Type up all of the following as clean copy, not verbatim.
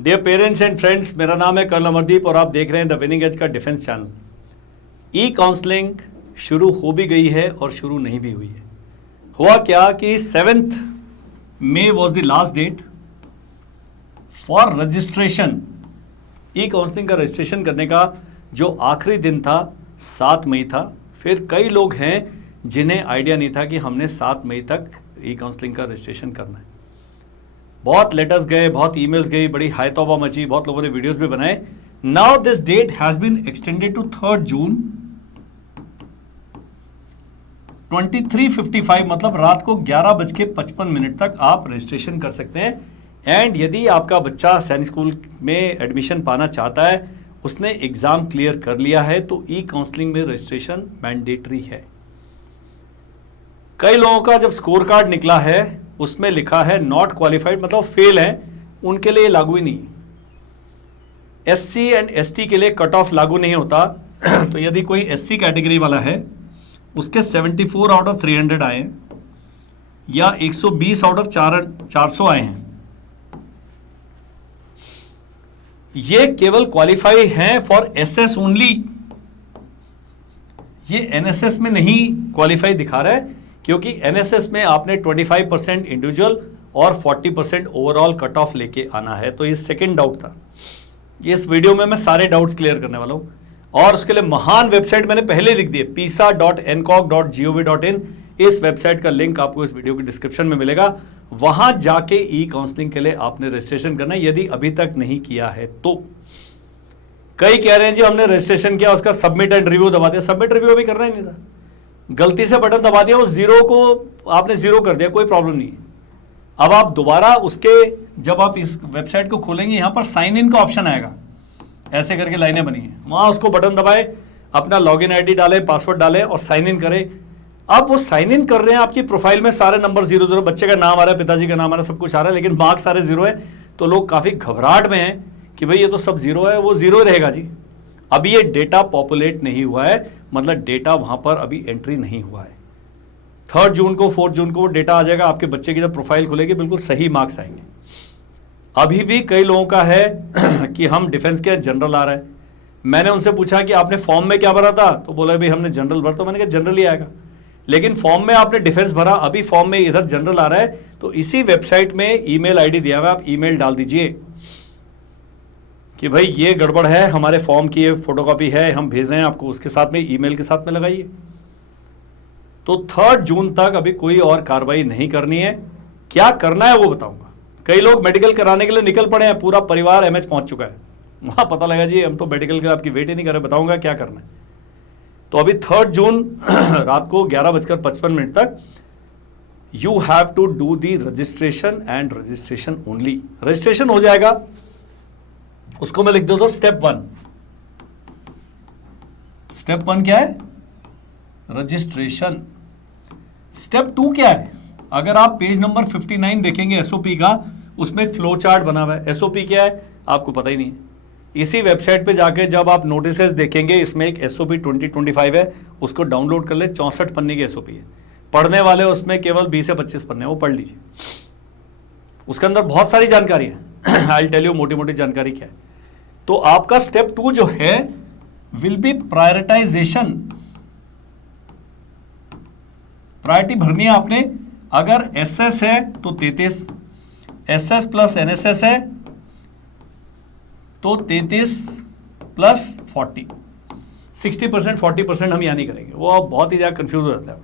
Dear parents and friends, मेरा नाम है कर्नल अमरदीप और आप देख रहे हैं द विनिंग एज का डिफेंस चैनल। ई काउंसलिंग शुरू हो भी गई है और शुरू नहीं भी हुई है। हुआ क्या कि 7th May was the last date for registration. E counselling का रजिस्ट्रेशन करने का जो आखिरी दिन था 7 मई था। फिर कई लोग हैं जिन्हें आइडिया नहीं था कि हमने 7 मई तक ई काउंसलिंग का रजिस्ट्रेशन करना है। बहुत लेटर्स गए, बहुत ईमेल्स गई, बड़ी हाई तौबा मची, बहुत लोगों ने वीडियोस भी बनाए। Now this date has been extended to 3rd June 23:55, मतलब रात को 11:55 तक आप रजिस्ट्रेशन कर सकते हैं। एंड यदि आपका बच्चा सैनिक स्कूल में एडमिशन पाना चाहता है, उसने एग्जाम क्लियर कर लिया है, तो ई काउंसलिंग में रजिस्ट्रेशन मैंडेटरी है। कई लोगों का जब स्कोर कार्ड निकला है उसमें लिखा है नॉट क्वालिफाइड, मतलब फेल है, उनके लिए लागू ही नहीं। एससी एंड एसटी के लिए कट ऑफ लागू नहीं होता। तो यदि कोई एससी कैटेगरी वाला है, उसके 74 आउट ऑफ 300 आए हैं या 120 आउट ऑफ 400 आए हैं, ये केवल क्वालिफाई हैं फॉर एसएस ओनली। ये एनएसएस में नहीं क्वालिफाई दिखा रहा है, क्योंकि एनएसएस में आपने 25% इंडिविजुअल और 40% ओवरऑल कट ऑफ लेके आना है। तो ये सेकंड डाउट था। इस वीडियो में मैं सारे डाउट्स क्लियर करने वाला हूं और उसके लिए महान वेबसाइट मैंने पहले लिख दी है, pisa.ncoc.gov.in। इस वेबसाइट का लिंक आपको इस वीडियो के डिस्क्रिप्शन में मिलेगा। वहां जाके ई काउंसलिंग के लिए आपने रजिस्ट्रेशन करना है, यदि अभी तक नहीं किया है तो। कई कह रहे हैं जी हमने रजिस्ट्रेशन किया, उसका सबमिट एंड रिव्यू दबा दिया। सबमिट रिव्यू अभी करना ही नहीं था, गलती से बटन दबा दिया, उस जीरो को आपने जीरो कर दिया, कोई प्रॉब्लम नहीं है। अब आप दोबारा उसके, जब आप इस वेबसाइट को खोलेंगे, यहां पर साइन इन का ऑप्शन आएगा, ऐसे करके लाइनें बनी है, वहां उसको बटन दबाए, अपना लॉगिन आईडी डालें, पासवर्ड डालें और साइन इन करें। अब वो साइन इन कर रहे हैं, आपकी प्रोफाइल में सारे नंबर 0, बच्चे का नाम आ रहा है, पिताजी का नाम आ रहा है, सब कुछ आ रहा है, लेकिन मार्क्स सारे 0 है। तो लोग काफी घबराहट में हैं कि भाई ये तो सब 0 है, वो 0 रहेगा जी। अभी ये डेटा पॉपुलेट नहीं हुआ है, मतलब डेटा वहां पर अभी एंट्री नहीं हुआ है। 3rd June को 4th June को वो डेटा आ जाएगा, आपके बच्चे की जब प्रोफाइल खुलेगी बिल्कुल सही मार्क्स आएंगे। अभी भी कई लोगों का है कि हम डिफेंस के जनरल आ रहा है। मैंने उनसे पूछा कि आपने फॉर्म में क्या भरा था, तो बोला भाई हमने जनरल भरा। तो मैंने कहा जनरल ही आएगा, लेकिन फॉर्म में आपने डिफेंस भरा, अभी फॉर्म में इधर जनरल आ रहा है। तो इसी वेबसाइट में ईमेल आईडी दिया हुआ है, आप ईमेल डाल दीजिए कि भाई ये गड़बड़ है, हमारे फॉर्म की ये फोटोकॉपी है, हम भेज रहे हैं आपको, उसके साथ में ईमेल के साथ में लगाइए। तो 3rd June तक अभी कोई और कार्रवाई नहीं करनी है। क्या करना है वो बताऊंगा। कई लोग मेडिकल कराने के लिए निकल पड़े हैं, पूरा परिवार एमएच पहुंच चुका है, वहां पता लगा जी हम तो मेडिकल के आपकी वेट ही नहीं कर रहे। बताऊंगा क्या करना है। तो अभी 3rd June रात को 11:55 तक you have to do the registration and registration only. Registration हो जाएगा, उसको मैं लिख दो स्टेप 1। स्टेप 1 क्या है? रजिस्ट्रेशन। स्टेप 2 क्या है? अगर आप पेज नंबर 59 देखेंगे एसओपी का, उसमें एक फ्लो चार्ट बना हुआ है। एसओपी क्या है आपको पता ही नहीं है। इसी वेबसाइट पे जाके जब आप नोटिसेस देखेंगे, इसमें एक एसओपी 2025 है, उसको डाउनलोड कर ले। 64 पन्ने की एसओपी है। पढ़ने वाले उसमें केवल 20 से 25 पन्ने, वो पढ़ लीजिए। उसके अंदर बहुत सारी जानकारी है। आई विल टेल यू मोटी मोटी जानकारी क्या है। तो आपका स्टेप 2 जो है विल बी प्रायोरिटाइजेशन। प्रायोरिटी भरनी है आपने। अगर एसएस है तो 33, एसएस प्लस एनएसएस है तो 33 प्लस 40, 60%, 40% हम यहां नहीं करेंगे, वो आप बहुत ही ज्यादा कंफ्यूज हो जाता है।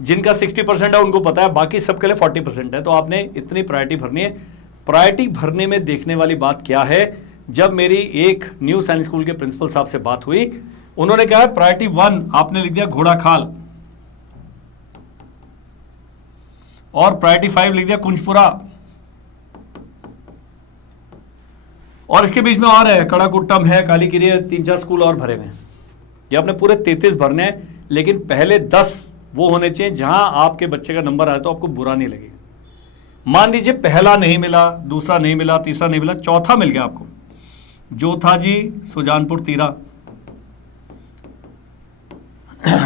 जिनका 60% है उनको पता है, बाकी सबके लिए 40% है। तो आपने इतनी प्रायोरिटी भरनी है। प्रायोरिटी भरने में देखने वाली बात क्या है, जब मेरी एक न्यू सैनिक स्कूल के प्रिंसिपल साहब से बात हुई, उन्होंने कहा प्रायोरिटी 1 आपने लिख दिया घोड़ा खाल, और प्रायोरिटी 5 लिख दिया कुंजपुरा, और इसके बीच में और है कड़ाकुट्टम है, कालीगिरी है, 3-4 स्कूल और भरे हुए हैं। ये आपने पूरे 33 भरने हैं, लेकिन पहले 10 वो होने चाहिए जहां आपके बच्चे का नंबर आया तो आपको बुरा नहीं लगेगा। मान लीजिए पहला नहीं मिला, दूसरा नहीं मिला, तीसरा नहीं मिला, चौथा मिल गया आपको, जो था जी सुजानपुर तीरा।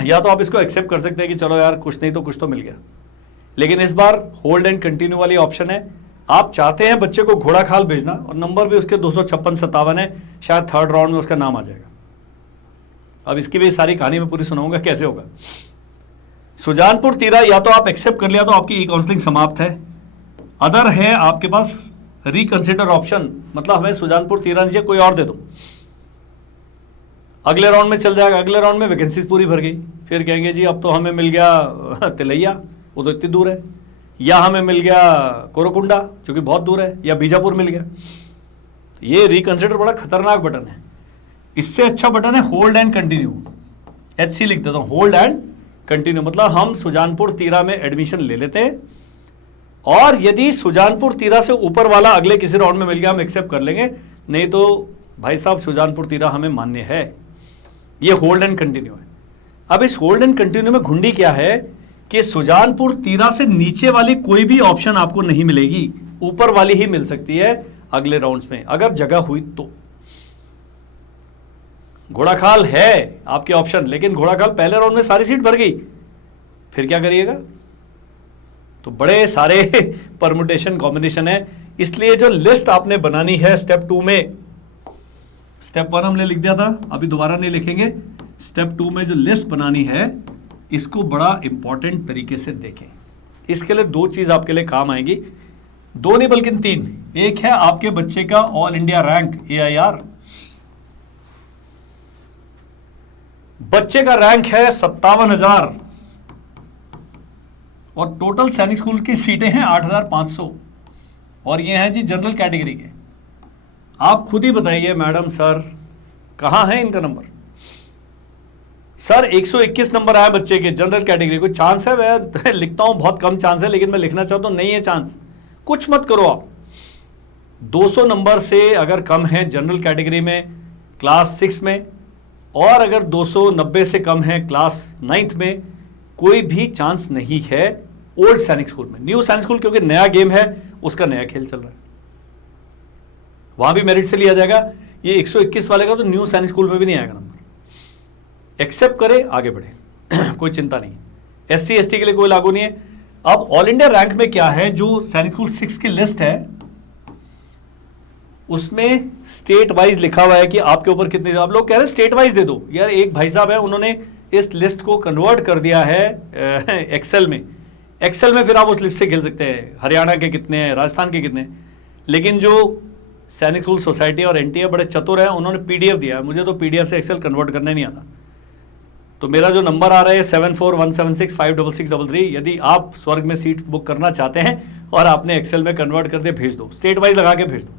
या तो आप इसको एक्सेप्ट कर सकते हैं कि चलो यार कुछ नहीं तो कुछ तो मिल गया, लेकिन इस बार होल्ड एंड कंटिन्यू वाली ऑप्शन है। आप चाहते हैं बच्चे को घोड़ा खाल भेजना और नंबर भी उसके 256-57 है, शायद थर्ड राउंड में उसका नाम आ जाएगा। अब इसकी भी सारी कहानी में पूरी सुनाऊंगा कैसे होगा। सुजानपुर तीरा या तो आप एक्सेप्ट कर लिया तो आपकी ई काउंसलिंग समाप्त है, अदर है आपके पास रिकंसिडर ऑप्शन, मतलब हमें सुजानपुर तीरा नीचे कोई और दे दो, अगले राउंड में चल जाएगा। अगले राउंड में वैकेंसीज पूरी भर गई, फिर कहेंगे जी अब तो हमें मिल गया तिलैया, वो तो इतनी दूर है, या हमें मिल गया कोरकुंडा जो कि बहुत दूर है, या बीजापुर मिल गया। ये रिकंसिडर बड़ा खतरनाक बटन है। इससे अच्छा बटन है होल्ड एंड कंटिन्यू, HC लिख देता हूं, होल्ड एंड कंटिन्यू। मतलब हम सुजानपुर तीरा में एडमिशन ले लेते हैं और यदि सुजानपुर तीरा से ऊपर वाला अगले किसी राउंड में मिल गया हम एक्सेप्ट कर लेंगे, नहीं तो भाई साहब सुजानपुर तीरा हमें मान्य है। ये होल्ड एंड कंटिन्यू है। अब इस होल्ड एंड कंटिन्यू में घुंडी क्या है कि सुजानपुर तीरा से नीचे वाली कोई भी ऑप्शन आपको नहीं मिलेगी, ऊपर वाली ही मिल सकती है अगले राउंड्स में अगर जगह हुई तो। घोड़ाखाल है आपके ऑप्शन, लेकिन घोड़ाखाल पहले राउंड में सारी सीट भर गई, फिर क्या करिएगा? तो बड़े सारे परमुटेशन कॉम्बिनेशन है। इसलिए जो लिस्ट आपने बनानी है स्टेप 2 में, स्टेप 1 हमने लिख दिया था, अभी दोबारा नहीं लिखेंगे। स्टेप 2 में जो लिस्ट बनानी है इसको बड़ा इंपॉर्टेंट तरीके से देखें। इसके लिए 2 चीज आपके लिए काम आएंगी, 2 नहीं बल्कि 3। एक है आपके बच्चे का ऑल इंडिया रैंक AIR, बच्चे का रैंक है 57,000 और टोटल सैनिक स्कूल की सीटें हैं 8,500 और ये हैं जी जनरल कैटेगरी के। आप खुद ही बताइए मैडम सर कहां है इनका नंबर? सर 121 नंबर आया बच्चे के जनरल कैटेगरी, कोई चांस है? मैं लिखता हूं बहुत कम चांस है, लेकिन मैं लिखना चाहता हूं नहीं है चांस। कुछ मत करो आप, 200 नंबर से अगर कम है जनरल कैटेगरी में क्लास 6 में, और अगर 290 से कम है क्लास 9th में, कोई भी चांस नहीं है ओल्ड सैनिक स्कूल में। न्यू सैनिक स्कूल क्योंकि नया गेम है, उसका नया खेल चल रहा है, वहां भी मेरिट से लिया जाएगा। ये 121 वाले का तो न्यू सैनिक स्कूल में भी नहीं आएगा नंबर। एक्सेप्ट करे आगे बढ़े कोई चिंता नहीं। SC ST के लिए कोई लागू नहीं है। अब ऑल इंडिया रैंक में क्या है, जो सैनिक स्कूल 6 की लिस्ट है उसमें स्टेट वाइज लिखा हुआ है कि आपके ऊपर कितने। आप लोग कह रहे हैं स्टेट वाइज दे दो, यार एक भाई साहब है उन्होंने इस लिस्ट को कन्वर्ट कर दिया है एक्सेल में। एक्सेल में फिर आप उस लिस्ट से खेल सकते हैं हरियाणा के कितने हैं, राजस्थान के कितने हैं। लेकिन जो सैनिक स्कूल सोसाइटी और NTA बड़े चतुर हैं, उन्होंने PDF दिया है। मुझे तो PDF से एक्सेल कन्वर्ट करने नहीं आता। तो मेरा जो नंबर आ रहा है 7417656633, यदि आप स्वर्ग में सीट बुक करना चाहते हैं और आपने एक्सेल में कन्वर्ट कर दिया, भेज दो, स्टेट वाइज लगा के भेज दो।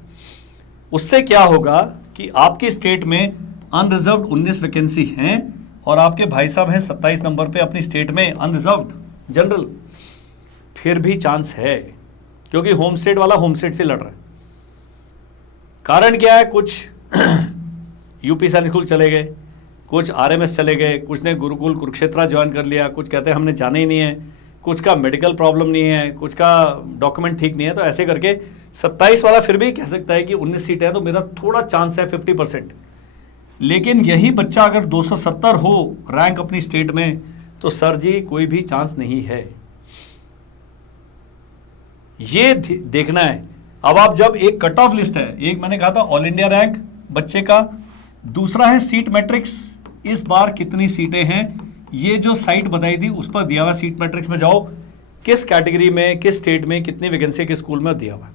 उससे क्या होगा कि आपकी स्टेट में अनरिजर्व्ड 19 वैकेंसी हैं और आपके भाई साहब हैं 27 नंबर पे अपनी स्टेट में अनरिजर्व्ड जनरल, फिर भी चांस है क्योंकि होम स्टेट वाला होम स्टेट से लड़ रहा है। कारण क्या है, कुछ यूपी सैनिक स्कूल चले गए, कुछ RMS चले गए, कुछ ने गुरुकुल कुरुक्षेत्रा ज्वाइन कर लिया, कुछ कहते हैं हमने जाना ही नहीं है, कुछ का मेडिकल प्रॉब्लम नहीं है, कुछ का डॉक्यूमेंट ठीक नहीं है। तो ऐसे करके 27 वाला फिर भी कह सकता है कि 19 सीटें हैं तो मेरा थोड़ा चांस है 50%। लेकिन यही बच्चा अगर 270 हो रैंक अपनी स्टेट में, तो सर जी कोई भी चांस नहीं है। ये देखना है। अब आप जब एक कट ऑफ लिस्ट है, एक मैंने कहा था ऑल इंडिया रैंक बच्चे का, दूसरा है सीट मैट्रिक्स, इस बार कितनी सीटें हैं, ये जो साइट बताई थी उस पर दिया हुआ। सीट मैट्रिक्स में जाओ, किस कैटेगरी में किस स्टेट में कितनी वैकेंसी किस स्कूल में दिया हुआ।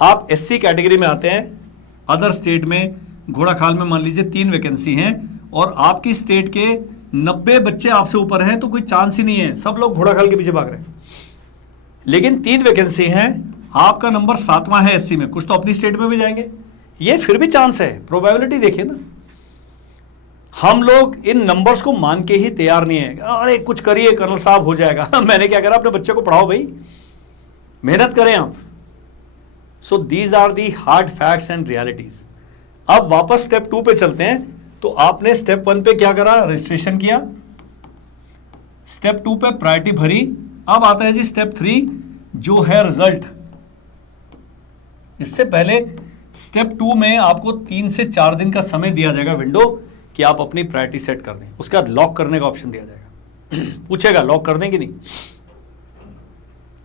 आप SC कैटेगरी में आते हैं, अदर स्टेट में घोड़ाखाल में मान लीजिए 3 वैकेंसी हैं और आपकी स्टेट के 90 बच्चे आपसे ऊपर हैं, तो कोई चांस ही नहीं है, सब लोग घोड़ाखाल के पीछे भाग रहे हैं। लेकिन 3 वैकेंसी हैं, आपका नंबर 7वां है SC में, कुछ तो अपनी स्टेट में भी जाएंगे, ये फिर भी चांस है। प्रोबेबिलिटी देखिए ना, हम लोग इन नंबर्स को मान के ही तैयार नहीं है। अरे कुछ करिए कर्नल साहब हो जाएगा मैंने क्या करा, अपने बच्चे को पढ़ाओ भाई, मेहनत करें आप। So these are the hard facts and realities. अब वापस स्टेप 2 पे चलते हैं। तो आपने स्टेप 1 पे क्या करा, रजिस्ट्रेशन किया, स्टेप 2 पे प्रायोरिटी भरी। अब आता है जी स्टेप 3 जो है रिजल्ट। इससे पहले स्टेप 2 में आपको 3 से 4 दिन का समय दिया जाएगा विंडो कि आप अपनी प्रायोरिटी सेट कर दें। उसके बाद लॉक करने का ऑप्शन दिया जाएगा पूछेगा लॉक कर दें कि नहीं,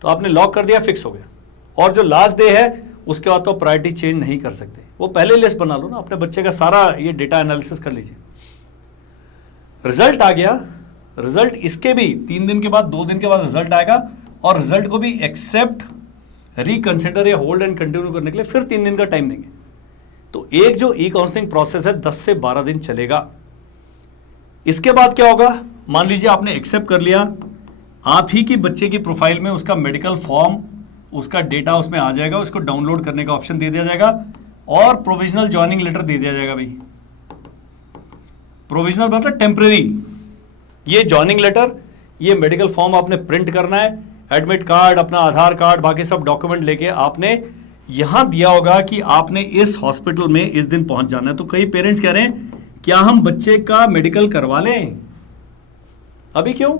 तो आपने लॉक कर दिया, फिक्स हो गया। और जो लास्ट डे है उसके बाद तो प्रायोरिटी चेंज नहीं कर सकते। वो पहले लिस्ट बना लो ना, अपने बच्चे का सारा ये डेटा एनालिसिस कर लीजिए। रिजल्ट आ गया, रिजल्ट इसके भी 3 दिन के बाद 2 दिन के बाद रिजल्ट आएगा, और रिजल्ट को भी एक्सेप्ट, रिकंसिडर या होल्ड एंड कंटिन्यू करने के लिए फिर 3 दिन का टाइम देंगे। तो एक जो ई काउंसलिंग प्रोसेस है 10 से 12 दिन चलेगा। इसके बाद क्या होगा, मान लीजिए आपने एक्सेप्ट कर लिया, आप ही की बच्चे की प्रोफाइल में उसका मेडिकल फॉर्म, उसका डेटा उसमें आ जाएगा, उसको डाउनलोड करने का ऑप्शन दे दिया जाएगा, और प्रोविजनल ज्वाइनिंग लेटर दे दिया जाएगा। भाई प्रोविजनल मतलब टेम्परेरी, ये ज्वाइनिंग लेटर, ये मेडिकल फॉर्म आपने प्रिंट करना है, एडमिट कार्ड, अपना आधार कार्ड, बाकी सब डॉक्यूमेंट लेके आपने यहां दिया होगा कि आपने इस हॉस्पिटल में इस दिन पहुंच जाना है। तो कई पेरेंट्स कह रहे हैं क्या हम बच्चे का मेडिकल करवा लें? अभी क्यों,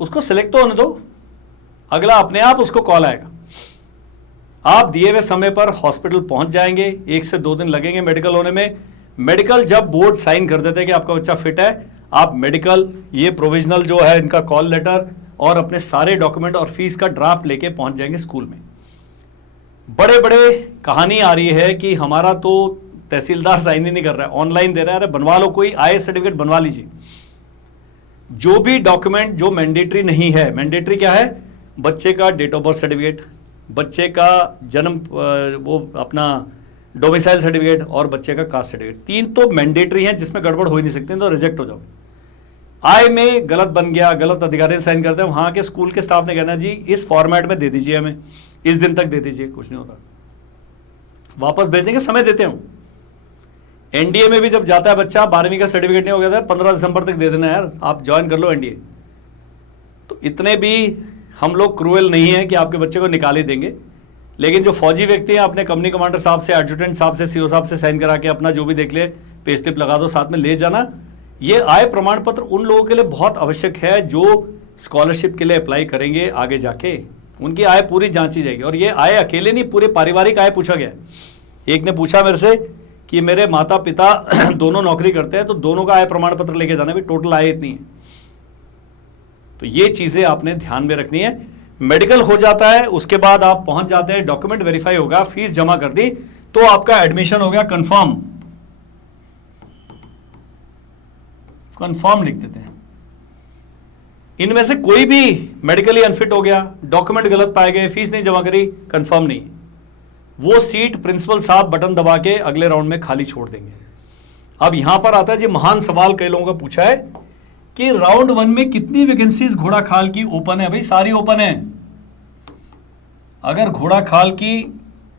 उसको सिलेक्ट तो होने दो, अगला अपने आप उसको कॉल आएगा। आप दिए हुए समय पर हॉस्पिटल पहुंच जाएंगे, 1 से 2 दिन लगेंगे मेडिकल होने में। मेडिकल जब बोर्ड साइन कर देते हैं कि आपका बच्चा फिट है, आप मेडिकल, ये प्रोविजनल जो है इनका कॉल लेटर और अपने सारे डॉक्यूमेंट और फीस का ड्राफ्ट लेके पहुंच जाएंगे स्कूल में। बड़े बड़े कहानी आ रही है कि हमारा तो तहसीलदार साइन ही नहीं कर रहा है, ऑनलाइन दे रहा है। अरे बनवा लो, कोई आईएएस सर्टिफिकेट बनवा लीजिए। जो भी डॉक्यूमेंट जो मैंडेटरी नहीं है, मैंडेटरी क्या है, बच्चे का डेट ऑफ बर्थ सर्टिफिकेट, बच्चे का जन्म वो अपना डोमिसाइल सर्टिफिकेट और बच्चे का कास्ट सर्टिफिकेट, 3 तो मैंडेटरी हैं जिसमें गड़बड़ हो ही नहीं सकती, तो रिजेक्ट हो जाओ। आय में गलत बन गया, गलत अधिकारी ने साइन करते हैं, वहां के स्कूल के स्टाफ ने कहना जी इस फॉर्मेट में दे दीजिए, हमें इस दिन तक दे दीजिए, कुछ नहीं होता, वापस भेजने का समय देते हूं। एनडीए में भी जब जाता है बच्चा, 12वीं का सर्टिफिकेट नहीं हो गया था, 15 दिसंबर तक दे देना यार, आप ज्वाइन कर लो एनडीए। तो इतने भी हम लोग क्रूएल नहीं है कि आपके बच्चे को निकाल ही देंगे। लेकिन जो फौजी व्यक्ति हैं, अपने कंपनी कमांडर साहब से, एडजुटेंट साहब से, सीओ साहब से साइन करा के अपना जो भी देख ले, पे स्लिप लगा दो, साथ में ले जाना। ये आय प्रमाण पत्र उन लोगों के लिए बहुत आवश्यक है जो स्कॉलरशिप के लिए अप्लाई करेंगे आगे जाके, उनकी आय पूरी जांची जाएगी। और ये आय अकेले नहीं, पूरे पारिवारिक आय पूछा गया। एक ने पूछा मेरे से कि मेरे माता पिता दोनों नौकरी करते हैं, तो दोनों का आय प्रमाण पत्र लेके जाना, भी टोटल आय इतनी है। तो ये चीजें आपने ध्यान में रखनी है। मेडिकल हो जाता है, उसके बाद आप पहुंच जाते हैं, डॉक्यूमेंट वेरीफाई होगा, फीस जमा कर दी, तो आपका एडमिशन हो गया कंफर्म। कंफर्म लिख देते हैं। इनमें से कोई भी मेडिकली अनफिट हो गया, डॉक्यूमेंट गलत पाए गए, फीस नहीं जमा करी, कंफर्म नहीं, वो सीट प्रिंसिपल साहब बटन दबा के अगले राउंड में खाली छोड़ देंगे। अब यहां पर आता है जी महान सवाल, कई लोगों का पूछा है कि राउंड 1 में कितनी वैकेंसीज घोड़ाखाल की ओपन है? भाई सारी ओपन है। अगर घोड़ाखाल की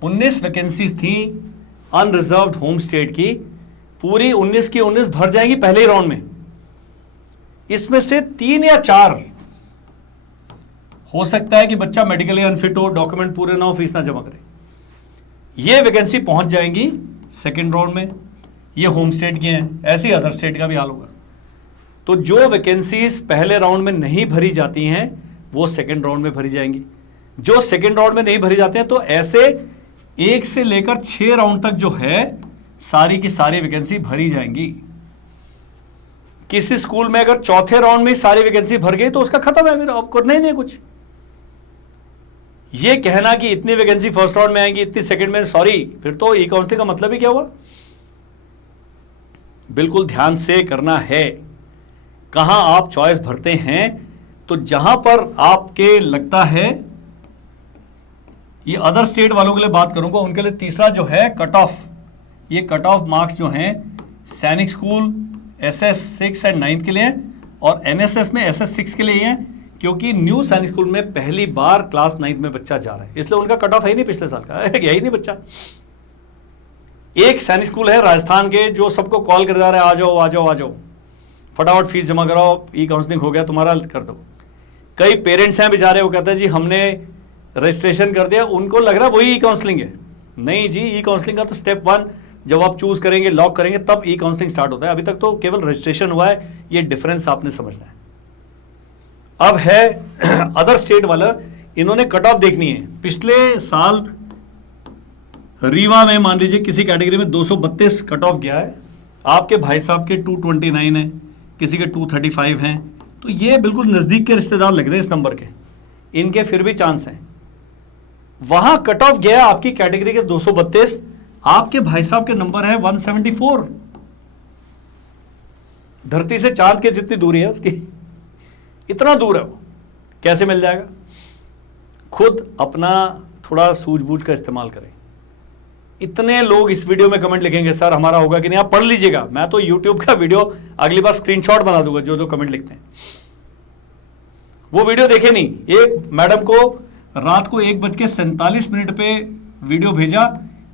19 वैकेंसीज थी अनरिजर्व्ड होम स्टेट की, पूरी 19 की 19 भर जाएंगी पहले ही राउंड में। इसमें से 3 या 4 हो सकता है कि बच्चा मेडिकली अनफिट हो, डॉक्यूमेंट पूरे ना हो, फीस ना जमा करे, ये वैकेंसी पहुंच जाएंगी सेकेंड राउंड में। ये होम स्टेट की हैं, ऐसी अदर स्टेट का भी हाल होगा। तो जो वैकेंसीज पहले राउंड में नहीं भरी जाती हैं वो सेकेंड राउंड में भरी जाएंगी। जो सेकेंड राउंड में नहीं भरी जाती हैं तो ऐसे 1 से लेकर 6 राउंड तक जो है सारी की सारी वैकेंसी भरी जाएंगी। किसी स्कूल में अगर चौथे राउंड में सारी वैकेंसी भर गई तो उसका खत्म है, फिर अब करना ही नहीं कुछ। ये कहना कि इतनी वैकेंसी फर्स्ट राउंड में आएंगी, इतनी सेकंड में, सॉरी, फिर तो ई काउंसलिंग का मतलब ही क्या हुआ? बिल्कुल ध्यान से करना है। कहां आप चॉइस भरते हैं, तो जहां पर आपके लगता है, ये अदर स्टेट वालों के लिए बात करूंगा, उनके लिए तीसरा जो है कट ऑफ, ये कट ऑफ मार्क्स जो हैं सैनिक स्कूल SS 6 एंड 9 के लिए, और NSS में SS 6 के लिए हैं, क्योंकि न्यू सैनिक स्कूल में पहली बार क्लास 9 में बच्चा जा रहा है, इसलिए उनका कट ऑफ है ही नहीं, पिछले साल का यही नहीं बच्चा। एक सैनिक स्कूल है राजस्थान के जो सबको कॉल कर जा रहा है, आ जाओ आ जाओ आ जाओ, फटाफट फीस जमा कराओ, ई काउंसलिंग हो गया तुम्हारा, कर दो। कई पेरेंट्स हैं बेचारे, वो कहते हैं जी हमने रजिस्ट्रेशन कर दिया, उनको लग रहा है वही ई काउंसलिंग है। नहीं जी, ई काउंसलिंग का तो स्टेप 1 जब आप चूज करेंगे, लॉक करेंगे, तब ई काउंसलिंग स्टार्ट होता है। अभी तक तो केवल रजिस्ट्रेशन हुआ है, ये डिफरेंस आपने समझना है। अब है अदर स्टेट वाला, इन्होंने कट ऑफ देखनी है। पिछले साल रीवा में मान लीजिए किसी कैटेगरी में 232 कट ऑफ गया है, आपके भाई साहब के 229 है, किसी के 235 हैं, तो ये बिल्कुल नजदीक के रिश्तेदार लग रहे हैं इस नंबर के, इनके फिर भी चांस हैं। वहां कट ऑफ गया आपकी कैटेगरी के 232, आपके भाई साहब के नंबर है 174। धरती से चांद की जितनी दूरी है उसकी, इतना दूर है वो, कैसे मिल जाएगा? खुद अपना थोड़ा सूझबूझ का इस्तेमाल करें। इतने लोग इस वीडियो में कमेंट लिखेंगे सर हमारा होगा कि नहीं, आप पढ़ लीजिएगा। मैं तो YouTube का वीडियो अगली बार स्क्रीनशॉट बना दूंगा, जो जो कमेंट लिखते हैं वो वीडियो देखे नहीं। एक मैडम को रात को 1:47 पे वीडियो भेजा,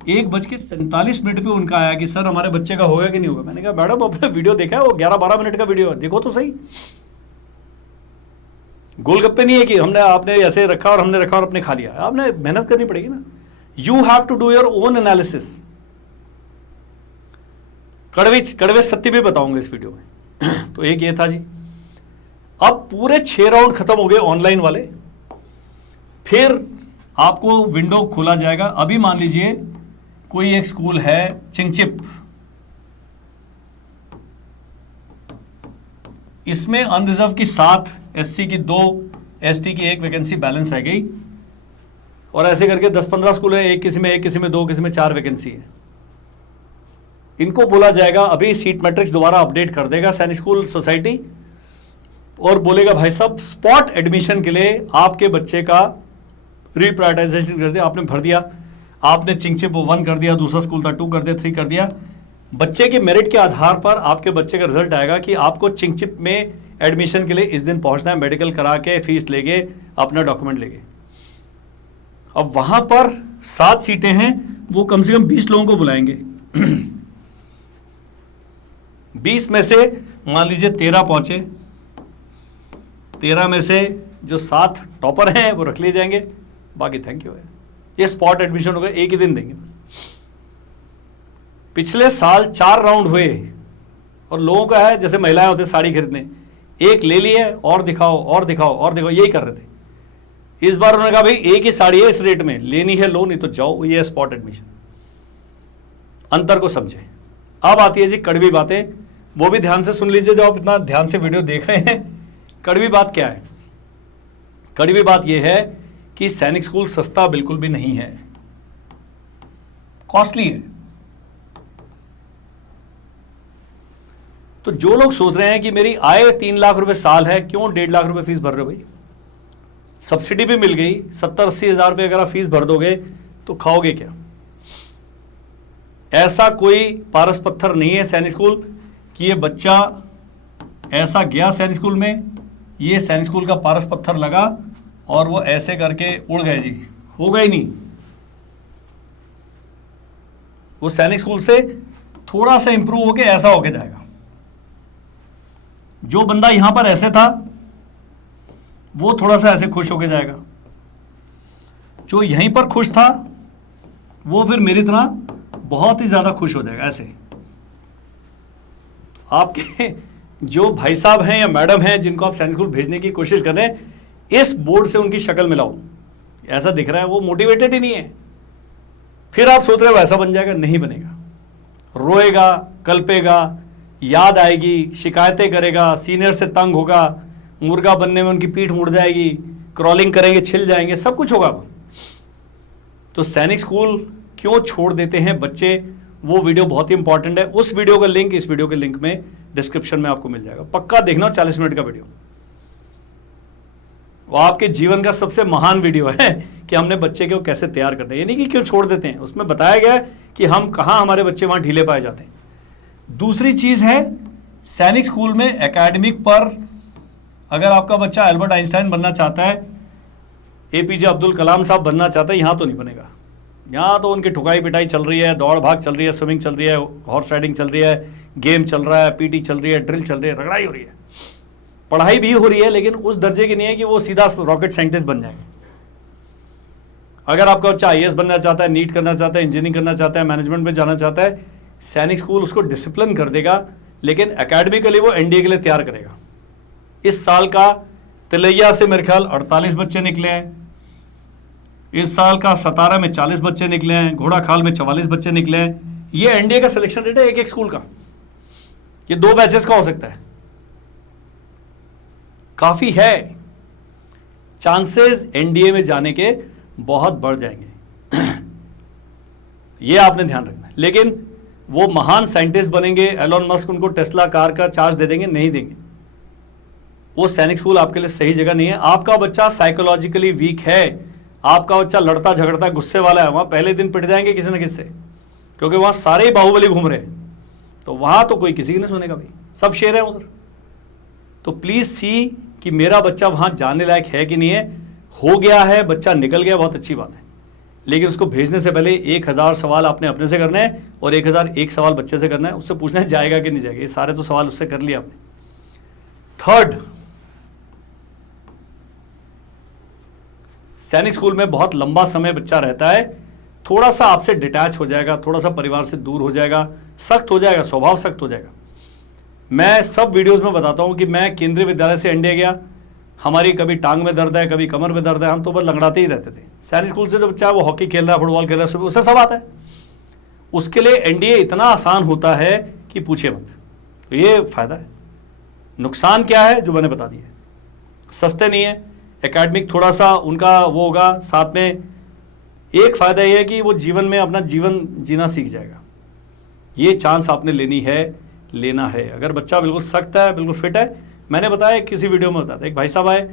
1:47 पे उनका आया कि सर हमारे बच्चे का होगा कि नहीं होगा। मैंने कहा मैडम अपना वीडियो देखा है, वो 11-12 मिनट का वीडियो है, देखो तो सही। गोलगप्पे नहीं है कि हमने आपने ऐसे रखा और हमने रखा और अपने खा लिया, आपने मेहनत करनी पड़ेगी ना। You have to do your own analysis. कड़वे सत्य भी बताऊंगा इस वीडियो में। तो एक ये था जी। अब पूरे 6 राउंड खत्म हो गए ऑनलाइन वाले, फिर आपको विंडो खोला जाएगा। अभी मान लीजिए कोई एक स्कूल है चिंगचिप, इसमें अनरिजर्व की 7, SC की 2, ST की 1 वैकेंसी बैलेंस रह गई, और ऐसे करके 10-15 स्कूल है, एक किसी में 2, किसी में 4 वैकेंसी है। इनको बोला जाएगा अभी सीट मैट्रिक्स दोबारा अपडेट कर देगा सैनिक स्कूल सोसाइटी, और बोलेगा भाई साहब स्पॉट एडमिशन के लिए आपके बच्चे का रिप्रायोरिटाइजेशन कर दिया, आपने भर दिया, आपने चिंगचिप 1 कर दिया, दूसरा स्कूल था 2 कर दिया, 3 कर दिया। बच्चे के मेरिट के आधार पर आपके बच्चे का रिजल्ट आएगा कि आपको चिंगचिप में एडमिशन के लिए इस दिन पहुंचना है, मेडिकल करा के फीस लेके अपना डॉक्यूमेंट लेके। अब वहां पर 7 सीटें हैं, वो कम से कम 20 लोगों को बुलाएंगे। 20 में से मान लीजिए 13 पहुंचे, 13 में से जो 7 टॉपर हैं वो रख लिए जाएंगे, बाकी थैंक यू है। ये स्पॉट एडमिशन होगा, एक ही दिन देंगे बस। पिछले साल 4 राउंड हुए, और लोगों का है जैसे महिलाएं होते साड़ी खरीदने, एक ले लिए और दिखाओ और दिखाओ और दिखाओ, यही कर रहे थे। इस बार उन्होंने कहा भाई एक ही साड़ी है इस रेट में, लेनी है लो, नहीं तो जाओ, ये स्पॉट एडमिशन। अंतर को समझे। अब आती है जी कड़वी बातें, वो भी ध्यान से सुन लीजिए जो आप इतना ध्यान से वीडियो देख रहे हैं। कड़वी बात क्या है? कड़वी बात यह है कि सैनिक स्कूल सस्ता बिल्कुल भी नहीं है, कॉस्टली है। तो जो लोग सोच रहे हैं कि मेरी आय 3 लाख रुपए साल है, क्यों 1.5 लाख रुपए फीस भर रहे हो भाई? सब्सिडी भी मिल गई, 70-80 हज़ार रुपए अगर आप फीस भर दोगे तो खाओगे क्या? ऐसा कोई पारस पत्थर नहीं है सैनिक स्कूल कि ये बच्चा ऐसा गया सैनिक स्कूल में, ये सैनिक स्कूल का पारस पत्थर लगा और वो ऐसे करके उड़ गए जी, होगा ही नहीं। वो सैनिक स्कूल से थोड़ा सा इंप्रूव होके ऐसा होके जाएगा। जो बंदा यहां पर ऐसे था वो थोड़ा सा ऐसे खुश होके जाएगा, जो यहीं पर खुश था वो फिर मेरी तरह बहुत ही ज्यादा खुश हो जाएगा। ऐसे आपके जो भाई साहब हैं या मैडम हैं जिनको आप सैनिक स्कूल भेजने की कोशिश कर रहे हैं, इस बोर्ड से उनकी शक्ल मिलाओ, ऐसा दिख रहा है वो मोटिवेटेड ही नहीं है। फिर आप सोच रहे हो ऐसा बन जाएगा, नहीं बनेगा। रोएगा, कल्पेगा, याद आएगी, शिकायतें करेगा, सीनियर से तंग होगा, मुर्गा बनने में उनकी पीठ मुड़ जाएगी, क्रॉलिंग करेंगे, छिल जाएंगे, सब कुछ होगा। तो सैनिक स्कूल क्यों छोड़ देते हैं बच्चे, वो वीडियो बहुत ही इंपॉर्टेंट है। उस वीडियो का लिंक इस वीडियो के लिंक में डिस्क्रिप्शन में आपको मिल जाएगा, पक्का देखना। 40 मिनट का वीडियो, वो आपके जीवन का सबसे महान वीडियो है कि हमने बच्चे को कैसे तैयार करते हैं, ये नहीं कि क्यों छोड़ देते हैं। उसमें बताया गया है कि हम कहां हमारे बच्चे वहां ढीले पाए जाते हैं। दूसरी चीज है सैनिक स्कूल में एकेडमिक पर, अगर आपका बच्चा एल्बर्ट आइंस्टाइन बनना चाहता है, APJ अब्दुल कलाम साहब बनना चाहता है, यहां तो नहीं बनेगा। यहाँ तो उनकी ठुकाई पिटाई चल रही है, दौड़ भाग चल रही है, स्विमिंग चल रही है, हॉर्स राइडिंग चल रही है, गेम चल रहा है, PT चल रही है, ड्रिल चल रही है, रगड़ाई हो रही है, पढ़ाई भी हो रही है, लेकिन उस दर्जे की नहीं है कि वो सीधा रॉकेट साइंटिस्ट बन जाएंगे। अगर आपका बच्चा IAS बनना चाहता है, नीट करना चाहता है, इंजीनियरिंग करना चाहता है, मैनेजमेंट में जाना चाहता है, सैनिक स्कूल उसको डिसिप्लिन कर देगा, लेकिन एकेडमिकली वो NDA के लिए तैयार करेगा। इस साल का तिलैया से मेरे ख्याल 48 बच्चे निकले हैं, इस साल का सतारा में 40 बच्चे निकले हैं, घोड़ाखाल में 44 बच्चे निकले हैं। ये NDA का सिलेक्शन रेट है एक स्कूल का, ये 2 बैचेस का हो सकता है, काफी है। चांसेस NDA में जाने के बहुत बढ़ जाएंगे। ये आपने ध्यान रखना है। लेकिन वो महान साइंटिस्ट बनेंगे, एलोन मस्क उनको टेस्ला कार का चार्ज दे देंगे, नहीं देंगे। वो सैनिक स्कूल आपके लिए सही जगह नहीं है। आपका बच्चा साइकोलॉजिकली वीक है, आपका बच्चा लड़ता झगड़ता गुस्से वाला है, वहां पहले दिन पिट जाएंगे किसी न किसी से, क्योंकि वहां सारे ही बाहुबली घूम रहे हैं। तो वहां तो कोई किसी की नहीं सुनेगा भाई, सब शेर है उधर। तो प्लीज सी कि मेरा बच्चा वहां जाने लायक है कि नहीं है। हो गया है, बच्चा निकल गया, बहुत अच्छी बात है, लेकिन उसको भेजने से पहले 1000 सवाल आपने अपने से करने हैं और 1001 सवाल बच्चे से करना है। उससे पूछना है जाएगा कि नहीं जाएगा। ये सारे तो सवाल उससे कर लिया आपने। थर्ड, सैनिक स्कूल में बहुत लंबा समय बच्चा रहता है, थोड़ा सा आपसे डिटैच हो जाएगा, थोड़ा सा परिवार से दूर हो जाएगा, सख्त हो जाएगा, स्वभाव सख्त हो जाएगा। मैं सब वीडियोस में बताता हूं कि मैं केंद्रीय विद्यालय से एनडीए गया, हमारी कभी टांग में दर्द है, कभी कमर में दर्द है, हम तो बस लंगड़ाते ही रहते थे। सैनिक स्कूल से जो बच्चा है वो हॉकी खेल रहा है, फुटबॉल खेल रहा है, सुबह उसे सब आता है। उसके लिए एनडीए इतना आसान होता है कि पूछे मत। तो ये फायदा है। नुकसान क्या है जो मैंने बता दिया, सस्ते नहीं है, एकेडमिक थोड़ा सा उनका वो होगा, साथ में एक फायदा यह है कि वो जीवन में अपना जीवन जीना सीख जाएगा। ये चांस आपने लेना है। अगर बच्चा बिल्कुल सख्त है, बिल्कुल फिट है, मैंने बताया किसी वीडियो में बताया, एक भाई साहब आए,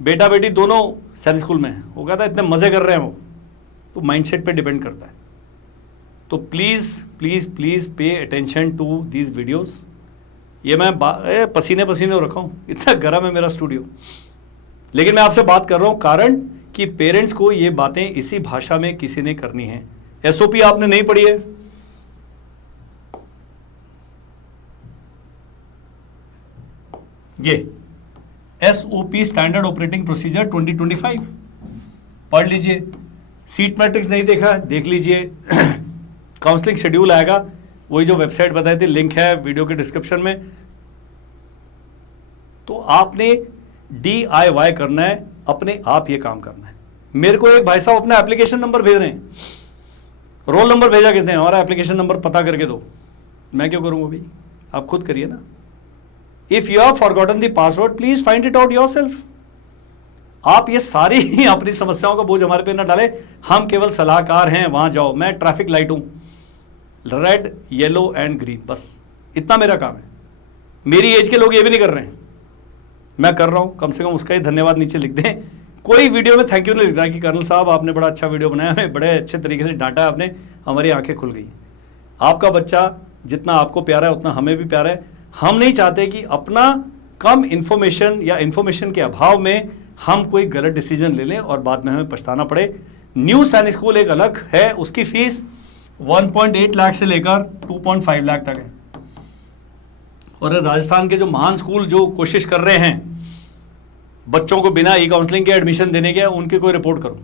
बेटा बेटी दोनों सैनिक स्कूल में है, वो कहता है इतने मजे कर रहे हैं वो। तो माइंडसेट पे डिपेंड करता है। तो please please please pay attention to these videos. ये मैं पसीने पसीने हो रखा हूँ, इतना गर्म है मेरा स्टूडियो, लेकिन मैं आपसे बात कर रहा हूँ कारण कि पेरेंट्स को ये बातें इसी भाषा में किसी ने करनी है। एसओपी आपने नहीं पढ़ी है, ये एसओपी स्टैंडर्ड ऑपरेटिंग प्रोसीजर 2025 पढ़ लीजिए। सीट मैट्रिक्स नहीं देखा, देख लीजिए। काउंसलिंग शेड्यूल आएगा, वही जो वेबसाइट बताई थी, लिंक है वीडियो के डिस्क्रिप्शन में। तो आपने DIY करना है, अपने आप ये काम करना है। मेरे को एक भाई साहब अपना एप्लीकेशन नंबर भेज रहे हैं, रोल नंबर भेजा किसने, हमारा एप्लीकेशन नंबर पता करके दो। मैं क्यों करूंगा भाई, आप खुद करिए ना। If you have forgotten the password please find it out yourself. आप ये सारी अपनी समस्याओं का बोझ हमारे पे ना डाले, हम केवल सलाहकार हैं, वहां जाओ। मैं ट्रैफिक लाइट हूं, रेड येलो एंड ग्रीन, बस इतना मेरा काम है। मेरी एज के लोग ये भी नहीं कर रहे हैं, मैं कर रहा हूं, कम से कम उसका ही धन्यवाद नीचे लिख दें। कोई वीडियो में थैंक यू नहीं लिख रहा कि कर्नल साहब आपने बड़ा अच्छा वीडियो बनाया, हमें बड़े अच्छे तरीके से डांटा आपने, हमारी आंखें खुल गई। आपका बच्चा जितना आपको प्यारा है उतना हमें भी प्यारा है। हम नहीं चाहते कि अपना कम इंफॉर्मेशन या इंफॉर्मेशन के अभाव में हम कोई गलत डिसीजन ले लें और बाद में हमें पछताना पड़े। न्यू सैनिक स्कूल एक अलग है, उसकी फीस 1.8 लाख से लेकर 2.5 लाख तक है। और राजस्थान के जो महान स्कूल जो कोशिश कर रहे हैं बच्चों को बिना ई काउंसलिंग के एडमिशन देने के, उनकी कोई रिपोर्ट करो।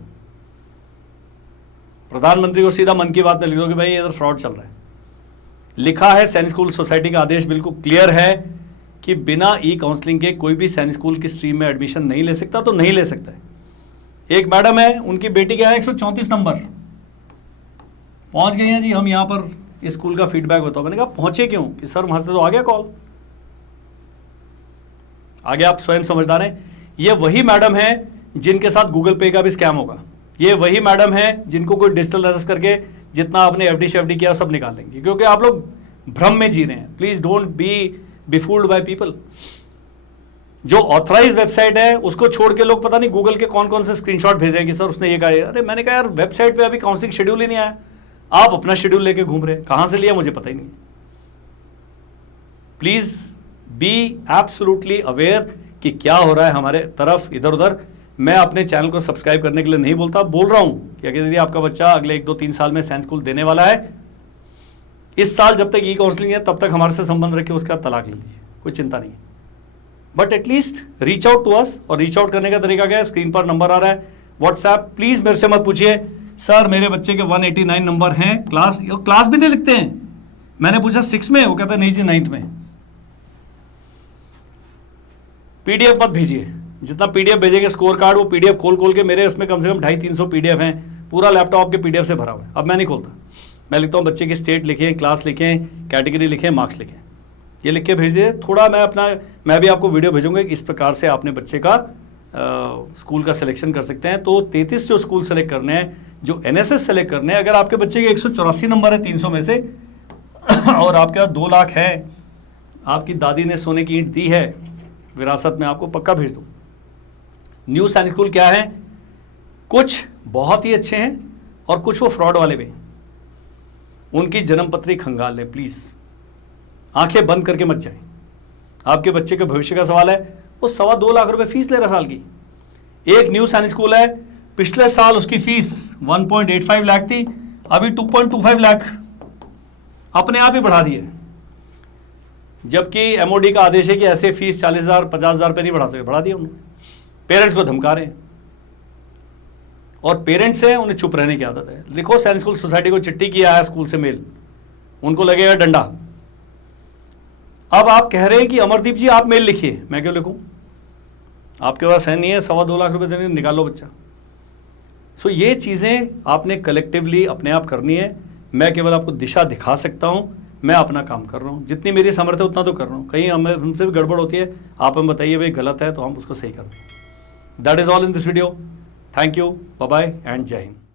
प्रधानमंत्री को सीधा मन की बात में लिख दो कि भाई इधर फ्रॉड चल रहा है। लिखा है, सैनिक स्कूल सोसाइटी का आदेश बिल्कुल क्लियर है कि बिना ई काउंसलिंग के कोई भी सैनिक स्कूल की स्ट्रीम में एडमिशन नहीं ले सकता, तो नहीं ले सकता है। एक मैडम है, उनकी बेटी के यहाँ 134 नंबर पहुंच गई हैं जी, हम यहाँ पर इस स्कूल का फीडबैक बताओ। मैंने कहा पहुंचे क्यों, कि सर वहां से तो आ गया कॉल। आगे आप स्वयं समझदार हैं। ये वही मैडम है जिनके साथ गूगल पे का भी स्कैम होगा। ये वही मैडम है जिनको कोई डिजिटल अरेस्ट करके जितना आपने एफडी शेफडी किया सब निकाल लेंगे, क्योंकि आप लोग भ्रम में जी रहे हैं। Please don't be befooled by people. जो ऑथराइज वेबसाइट है उसको छोड़ के लोग पता नहीं गूगल के कौन कौन से स्क्रीनशॉट भेज रहे हैं कि सर उसने ये कहा। अरे मैंने कहा यार वेबसाइट पे अभी काउंसलिंग शेड्यूल ही नहीं आया, आप अपना शेड्यूल लेके घूम रहे हैं, कहां से लिया मुझे पता ही नहीं। प्लीज बी एब्सोल्युटली अवेयर कि क्या हो रहा है हमारे तरफ इधर उधर। मैं अपने चैनल को सब्सक्राइब करने के लिए नहीं बोलता, बोल रहा हूं कि अगर यदि आपका बच्चा अगले 1-2-3 साल में सैनिक स्कूल देने वाला है, इस साल जब तक ई काउंसलिंग है तब तक हमारे से संबंध रखे, उसका तलाक ले लीजिए, कोई चिंता नहीं है। But at least reach out to us. और रीच आउट करने का तरीका क्या है, स्क्रीन पर नंबर आ रहा है, व्हाट्सएप। प्लीज मेरे से मत पूछिए सर मेरे बच्चे के 189 नंबर हैं, क्लास भी नहीं लिखते हैं। मैंने पूछा 6 में, वो कहता नहीं जी 9th में। पीडीएफ मत भेजिए, जितना पीडीएफ भेजेंगे स्कोर कार्ड, वो पीडीएफ खोल के मेरे उसमें कम से कम 250-300 पीडीएफ हैं, पूरा लैपटॉप आपके पीडीएफ से भरा हुआ है। अब मैं नहीं खोलता, मैं लिखता हूँ बच्चे की स्टेट लिखें, क्लास लिखें, कैटेगरी लिखें, मार्क्स लिखें, ये लिख के भेज दिए। थोड़ा मैं भी आपको वीडियो भेजूंगा इस प्रकार से आपने बच्चे का स्कूल का सिलेक्शन कर सकते हैं। तो 33 जो स्कूल सेलेक्ट करने हैं, जो एनएसएस सेलेक्ट करने हैं, अगर आपके बच्चे के 184 नंबर है 300 में से और आपके पास 2 लाख है, आपकी दादी ने सोने की ईंट दी है विरासत में, आपको पक्का भेज दो। न्यू सैनिक स्कूल क्या है, कुछ बहुत ही अच्छे हैं और कुछ वो फ्रॉड वाले भी। उनकी जन्मपत्री खंगाल लें प्लीज, आंखें बंद करके मत जाएं। आपके बच्चे के भविष्य का सवाल है। वो 2.25 लाख रुपए फीस ले रहा साल की। एक न्यू सैनिक स्कूल है, पिछले साल उसकी फीस 1.85 लाख थी, अभी 2.25 लाख अपने आप ही बढ़ा दी है। जबकि एमओडी का आदेश है कि ऐसे फीस 40,000 50,000 पे नहीं बढ़ा सकते, बढ़ा दिया उन्होंने। पेरेंट्स को धमका रहे हैं और पेरेंट्स हैं, उन्हें चुप रहने की आदत है। लिखो सैनिक स्कूल सोसाइटी को चिट्ठी किया है स्कूल से मेल, उनको लगेगा डंडा। अब आप कह रहे हैं कि अमरदीप जी आप मेल लिखिए, मैं क्यों लिखूं? आपके पास है नहीं है 2.25 लाख रुपए देने, निकालो बच्चा। सो ये चीज़ें आपने कलेक्टिवली अपने आप करनी है। मैं केवल आपको दिशा दिखा सकता हूं, मैं अपना काम कर रहा हूं, जितनी मेरी सामर्थ्य उतना तो कर रहा हूं। कहीं हमसे भी गड़बड़ होती है, आप हमें बताइए भाई गलत है तो हम उसको सही कर दें। That is all in this video. Thank you, bye bye and जय हिंद।